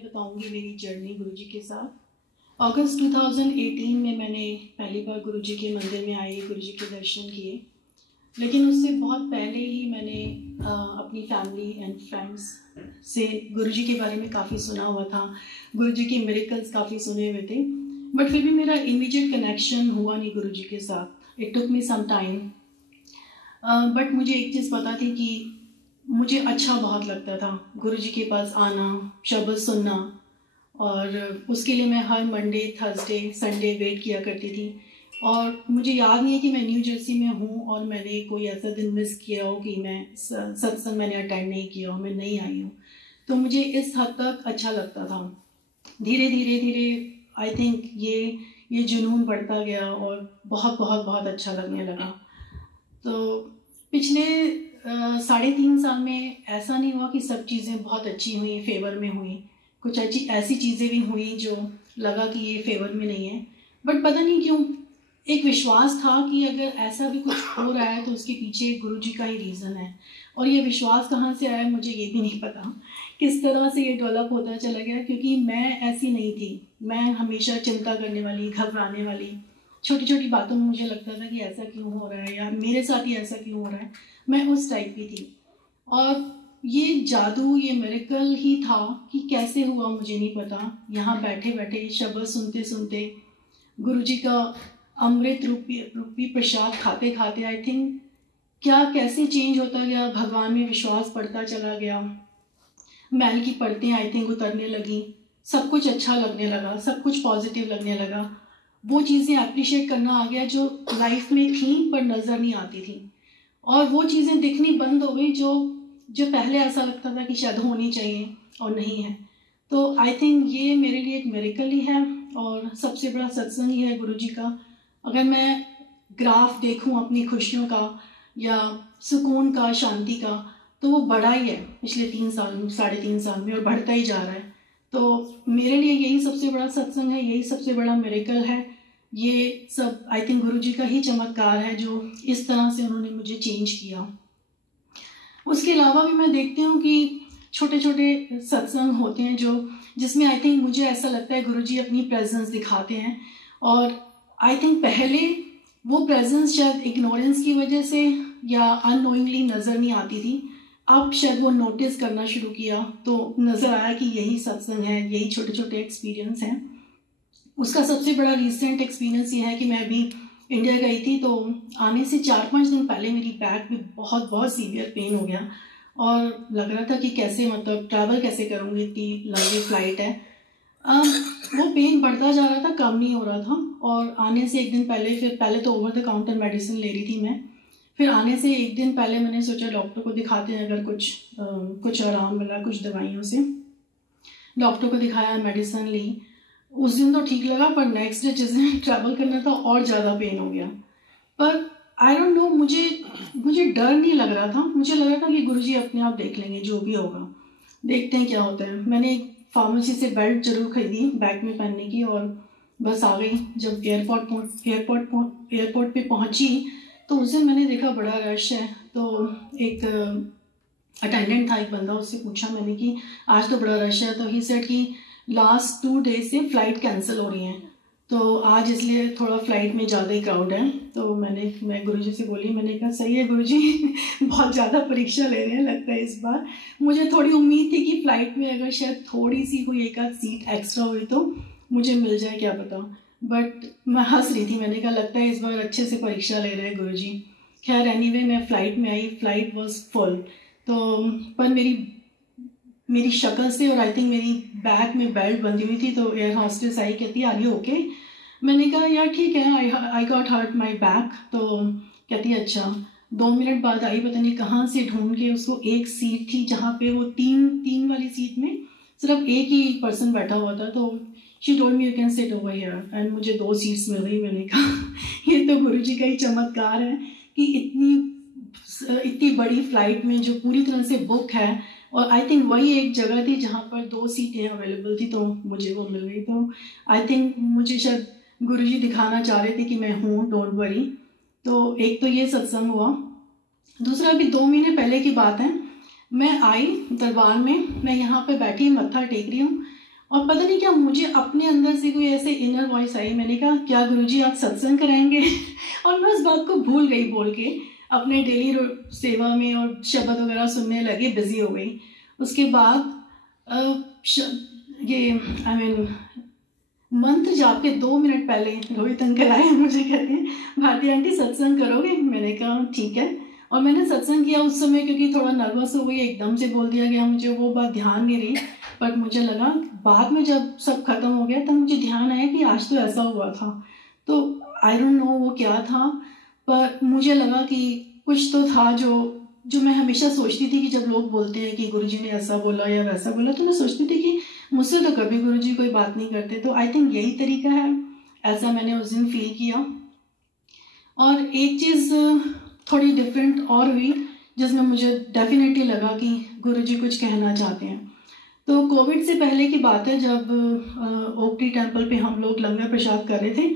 मैं बताऊंगी मेरी जर्नी गुरुजी के साथ। अगस्त 2018 में मैंने पहली बार गुरुजी के मंदिर में आई, गुरुजी के दर्शन किए। लेकिन उससे बहुत पहले ही मैंने अपनी फैमिली एंड फ्रेंड्स से गुरुजी के बारे में काफ़ी सुना हुआ था, गुरुजी के मिरेकल्स काफ़ी सुने हुए थे, बट फिर भी मेरा इमीडिएट कनेक्शन हुआ नहीं गुरुजी के साथ। It took me some time, but मुझे एक चीज़ पता थी कि मुझे अच्छा बहुत लगता था गुरुजी के पास आना, शब्द सुनना, और उसके लिए मैं हर मंडे, थर्सडे, संडे वेट किया करती थी। और मुझे याद नहीं है कि मैं न्यू जर्सी में हूँ और मैंने कोई ऐसा दिन मिस किया हो कि मैं सत्संग मैंने अटेंड नहीं किया हो, मैं नहीं आई हूँ। तो मुझे इस हद तक अच्छा लगता था। धीरे धीरे धीरे आई थिंक ये जुनून बढ़ता गया और बहुत बहुत बहुत अच्छा लगने लगा। तो पिछले 3.5 साल में ऐसा नहीं हुआ कि सब चीज़ें बहुत अच्छी हुई, फेवर में हुई। कुछ ऐसी चीज़ें भी हुई जो लगा कि ये फेवर में नहीं है, बट पता नहीं क्यों एक विश्वास था कि अगर ऐसा भी कुछ हो रहा है तो उसके पीछे गुरुजी का ही रीज़न है। और ये विश्वास कहाँ से आया मुझे ये भी नहीं पता, किस तरह से ये डेवलप होता चला गया, क्योंकि मैं ऐसी नहीं थी। मैं हमेशा चिंता करने वाली, घबराने वाली, छोटी छोटी बातों में मुझे लगता था कि ऐसा क्यों हो रहा है या मेरे साथ ही ऐसा क्यों हो रहा है, मैं उस टाइप की थी। और ये जादू, ये मिरेकल ही था कि कैसे हुआ मुझे नहीं पता। यहाँ बैठे बैठे शब्द सुनते सुनते, गुरुजी का अमृत रूपी प्रसाद खाते खाते आई थिंक क्या कैसे चेंज होता गया, भगवान में विश्वास बढ़ता चला गया, मैल की परतें आई थिंक उतरने लगी, सब कुछ अच्छा लगने लगा, सब कुछ पॉजिटिव लगने लगा। वो चीज़ें अप्रिशिएट करना आ गया जो लाइफ में थी पर नज़र नहीं आती थी, और वो चीज़ें दिखनी बंद हो गई जो पहले ऐसा लगता था कि शायद होनी चाहिए और नहीं है। तो आई थिंक ये मेरे लिए एक मिरेकल ही है और सबसे बड़ा सत्संग ही है गुरुजी का। अगर मैं ग्राफ देखूं अपनी खुशियों का या सुकून का, शांति का, तो वो बड़ा ही है पिछले 3 साल में, 3.5 साल में, और बढ़ता ही जा रहा है। तो मेरे लिए यही सबसे बड़ा सत्संग है, यही सबसे बड़ा मिरेकल है। ये सब आई थिंक गुरुजी का ही चमत्कार है जो इस तरह से उन्होंने मुझे चेंज किया। उसके अलावा भी मैं देखती हूँ कि छोटे छोटे सत्संग होते हैं जिसमें आई थिंक मुझे ऐसा लगता है गुरुजी अपनी प्रेजेंस दिखाते हैं, और आई थिंक पहले वो प्रेजेंस शायद इग्नोरेंस की वजह से या अननोइंगली नज़र नहीं आती थी। अब शायद वो नोटिस करना शुरू किया तो नज़र आया कि यही सत्संग है, यही छोटे छोटे एक्सपीरियंस हैं। उसका सबसे बड़ा रिसेंट एक्सपीरियंस ये है कि मैं अभी इंडिया गई थी, तो आने से 4-5 दिन पहले मेरी बैक में बहुत बहुत सीवियर पेन हो गया और लग रहा था कि कैसे, मतलब ट्रैवल कैसे करूँगी, इतनी लंबी फ्लाइट है। वो पेन बढ़ता जा रहा था, कम नहीं हो रहा था। और आने से एक दिन पहले, फिर पहले तो ओवर द काउंटर मेडिसिन ले रही थी मैं, फिर आने से एक दिन पहले मैंने सोचा डॉक्टर को दिखाते हैं, अगर कुछ आराम मिला कुछ दवाइयों से। डॉक्टर को दिखाया, मेडिसिन ली, उस दिन तो ठीक लगा, पर नेक्स्ट डे जिस दिन ट्रैवल करना था और ज़्यादा पेन हो गया। पर आई डोंट नो, मुझे डर नहीं लग रहा था, मुझे लग रहा था कि गुरुजी अपने आप देख लेंगे, जो भी होगा देखते हैं क्या होता है। मैंने एक फार्मेसी से बेल्ट जरूर खरीदी बैग में पहनने की, और बस आ गई। जब एयरपोर्ट पे पहुंची तो उस दिन मैंने देखा बड़ा रश है, तो एक अटेंडेंट था, एक बंदा, उससे पूछा मैंने कि आज तो बड़ा रश है, तो ही सेड कि लास्ट 2 डेज से फ़्लाइट कैंसिल हो रही हैं, तो आज इसलिए थोड़ा फ्लाइट में ज़्यादा ही क्राउड है। तो मैं गुरुजी से बोली, मैंने कहा सही है गुरुजी, बहुत ज़्यादा परीक्षा ले रहे हैं लगता है इस बार। मुझे थोड़ी उम्मीद थी कि फ़्लाइट में अगर शायद थोड़ी सी कोई एक आध सीट एक्स्ट्रा हुई तो मुझे मिल जाए, क्या पता। बट मैं हंस रही थी, मैंने कहा लगता है इस बार अच्छे से परीक्षा ले रहे हैं गुरुजी। खैर एनीवे मैं फ़्लाइट में आई, फ़्लाइट वॉज फुल। तो पर मेरी शक्ल से, और आई थिंक मेरी बैक में बेल्ट बंधी हुई थी, तो एयर हॉस्टेस आई, कहती आर यू ओके? मैंने कहा यार ठीक है, I got hurt my back. तो कहती अच्छा। 2 मिनट बाद आई, पता नहीं कहाँ से ढूंढ के, उसको एक सीट थी जहाँ पे वो तीन वाली सीट में सिर्फ एक ही पर्सन बैठा हुआ था, तो she told me you can sit over here, and मुझे 2 सीट्स मिल गई। मैंने कहा ये तो गुरुजी का ही चमत्कार है कि इतनी बड़ी फ्लाइट में जो पूरी तरह से बुक है, और आई थिंक वही एक जगह थी जहाँ पर 2 सीटें अवेलेबल थी, तो मुझे वो मिल गई। तो आई थिंक मुझे शायद गुरुजी दिखाना चाह रहे थे कि मैं हूँ, डोंट वरी। तो एक तो ये सत्संग हुआ। दूसरा भी 2 महीने पहले की बात है, मैं आई दरबार में, मैं यहाँ पे बैठी मत्था टेक रही हूँ, और पता नहीं क्या मुझे अपने अंदर से कोई ऐसे इनर वॉइस आई, मैंने कहा क्या गुरुजी आप सत्संग कराएंगे? और मैं उस बात को भूल गई, बोल के अपने डेली सेवा में और शब्द वगैरह सुनने लगे, बिजी हो गई। उसके बाद ये मंत्र जाप के 2 मिनट पहले रोहित अंकल आए, मुझे कहते हैं भारती आंटी सत्संग करोगे? मैंने कहा ठीक है। और मैंने सत्संग किया उस समय, क्योंकि थोड़ा नर्वस हो गई, एकदम से बोल दिया गया, मुझे वो बात ध्यान नहीं रही। बट मुझे लगा बाद में जब सब खत्म हो गया तब मुझे ध्यान आया कि आज तो ऐसा हुआ था। तो आई डोंट नो वो क्या था, पर मुझे लगा कि कुछ तो था जो मैं हमेशा सोचती थी कि जब लोग बोलते हैं कि गुरुजी ने ऐसा बोला या वैसा बोला, तो मैं सोचती थी कि मुझसे तो कभी गुरुजी कोई बात नहीं करते। तो आई थिंक यही तरीका है, ऐसा मैंने उस दिन फील किया। और एक चीज़ थोड़ी डिफरेंट और हुई, जिसमें मुझे डेफिनेटली लगा कि गुरुजी कुछ कहना चाहते हैं। तो कोविड से पहले की बात है, जब ओक ट्री टेम्पल पे हम लोग लंगर प्रसाद कर रहे थे,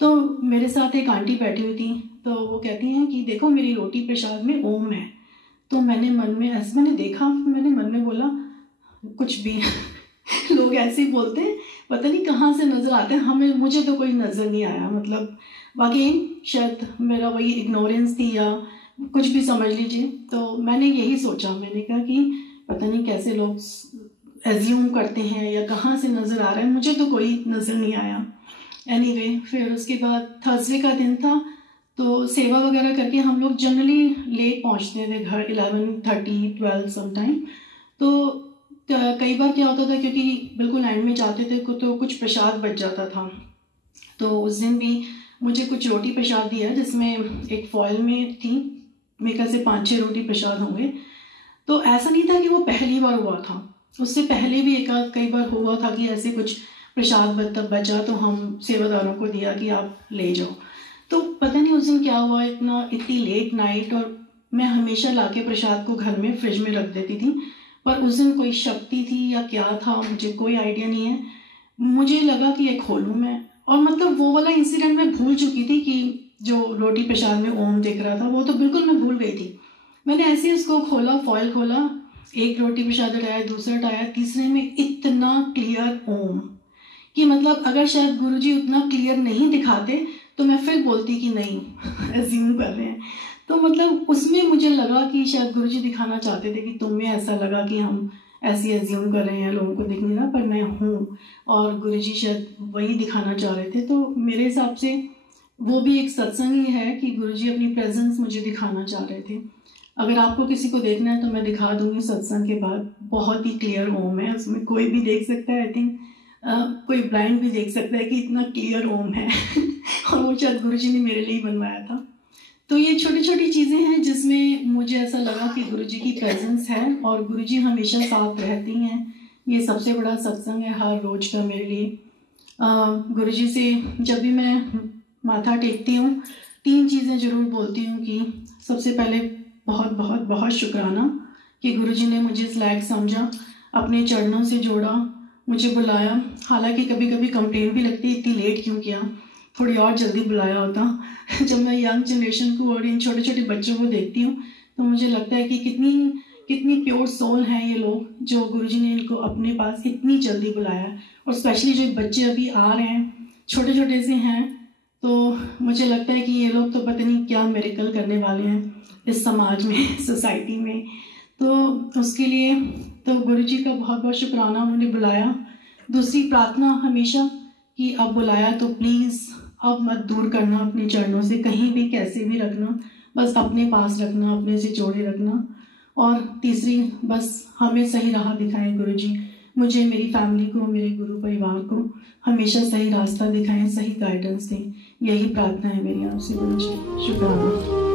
तो मेरे साथ एक आंटी बैठी हुई थी। तो वो कहती हैं कि देखो मेरी रोटी प्रसाद में ओम है। तो मैंने मन में ऐसे मैंने देखा, मैंने मन में बोला कुछ भी लोग ऐसे ही बोलते हैं, पता नहीं कहाँ से नज़र आते हैं हमें, मुझे तो कोई नज़र नहीं आया। मतलब बाकी शायद मेरा वही इग्नोरेंस थी या कुछ भी समझ लीजिए। तो मैंने यही सोचा, मैंने कहा कि पता नहीं कैसे लोग एज्यूम करते हैं या कहाँ से नज़र आ रहा है, मुझे तो कोई नज़र नहीं आया। एनीवे, फिर उसके बाद थर्सडे का दिन था, तो सेवा वगैरह करके हम लोग जनरली लेट पहुँचते थे घर, 11:30 12 समटाइम। तो कई बार क्या होता था, क्योंकि बिल्कुल एंड में जाते थे तो कुछ प्रसाद बच जाता था। तो उस दिन भी मुझे कुछ रोटी प्रसाद दिया, जिसमें एक फॉइल में थी, मेरे ख्याल से 5-6 रोटी प्रसाद होंगे। तो ऐसा नहीं था कि वो पहली बार हुआ था, उससे पहले भी कई बार हुआ था कि ऐसे कुछ प्रसाद बचा तो हम सेवादारों को दिया कि आप ले जाओ। तो पता नहीं उस दिन क्या हुआ, इतनी लेट नाइट, और मैं हमेशा लाके प्रसाद को घर में फ्रिज में रख देती थी, पर उस दिन कोई शक्ति थी या क्या था, मुझे कोई आइडिया नहीं है। मुझे लगा कि ये खोलूँ मैं, और मतलब वो वाला इंसिडेंट मैं भूल चुकी थी कि जो रोटी प्रसाद में ओम दिख रहा था वो तो बिल्कुल मैं भूल गई थी। मैंने ऐसे ही उसको खोला, फॉइल खोला, एक रोटी प्रसाद हटाया, दूसरा हटाया, तीसरे में इतना क्लियर ओम कि मतलब अगर शायद गुरुजी उतना क्लियर नहीं दिखाते तो मैं फिर बोलती कि नहीं एज्यूम कर रहे हैं। तो मतलब उसमें मुझे लगा कि शायद गुरुजी दिखाना चाहते थे कि तुम्हें ऐसा लगा कि हम ऐसे एज्यूम कर रहे हैं, लोगों को दिख नहीं रहा, पर मैं हूँ, और गुरुजी शायद वही दिखाना चाह रहे थे। तो मेरे हिसाब से वो भी एक सत्संग ही है कि गुरुजी अपनी प्रेजेंस मुझे दिखाना चाह रहे थे। अगर आपको किसी को देखना है तो मैं दिखा दूंगी सत्संग के बाद, बहुत ही क्लियर ओम है, उसमें कोई भी देख सकता है। आई थिंक कोई ब्लाइंड भी देख सकता है कि इतना क्लियर ओम है और वो शायद गुरुजी ने मेरे लिए ही बनवाया था। तो ये छोटी छोटी चीज़ें हैं जिसमें मुझे ऐसा लगा कि गुरुजी की प्रेजेंस है और गुरुजी हमेशा साथ रहती हैं। ये सबसे बड़ा सत्संग है हर रोज का मेरे लिए। गुरुजी से जब भी मैं माथा टेकती हूँ 3 चीज़ें ज़रूर बोलती हूँ कि सबसे पहले बहुत बहुत बहुत शुक्राना कि गुरुजी ने मुझे इस लायक समझा, अपने चरणों से जोड़ा, मुझे बुलाया। हालांकि कभी कभी कंप्लेन भी लगती है इतनी लेट क्यों किया, थोड़ी और जल्दी बुलाया होता। जब मैं यंग जनरेशन को और इन छोटे छोटे बच्चों को देखती हूँ तो मुझे लगता है कि कितनी प्योर सोल हैं ये लोग, जो गुरुजी ने इनको अपने पास इतनी जल्दी बुलाया। और स्पेशली जो बच्चे अभी आ रहे हैं, छोटे छोटे से हैं, तो मुझे लगता है कि ये लोग तो पता नहीं क्या मिरेकल करने वाले हैं इस समाज में, सोसाइटी में। तो उसके लिए तो गुरुजी का बहुत बहुत शुक्राना, उन्होंने बुलाया। दूसरी प्रार्थना हमेशा कि अब बुलाया तो प्लीज़ अब मत दूर करना अपने चरणों से, कहीं भी कैसे भी रखना, बस अपने पास रखना, अपने से जोड़े रखना। और तीसरी, बस हमें सही राह दिखाएं गुरुजी, मुझे, मेरी फैमिली को, मेरे गुरु परिवार को हमेशा सही रास्ता दिखाएं, सही गाइडेंस दें। यही प्रार्थना है मेरी आपसे गुरुजी। शुक्राना।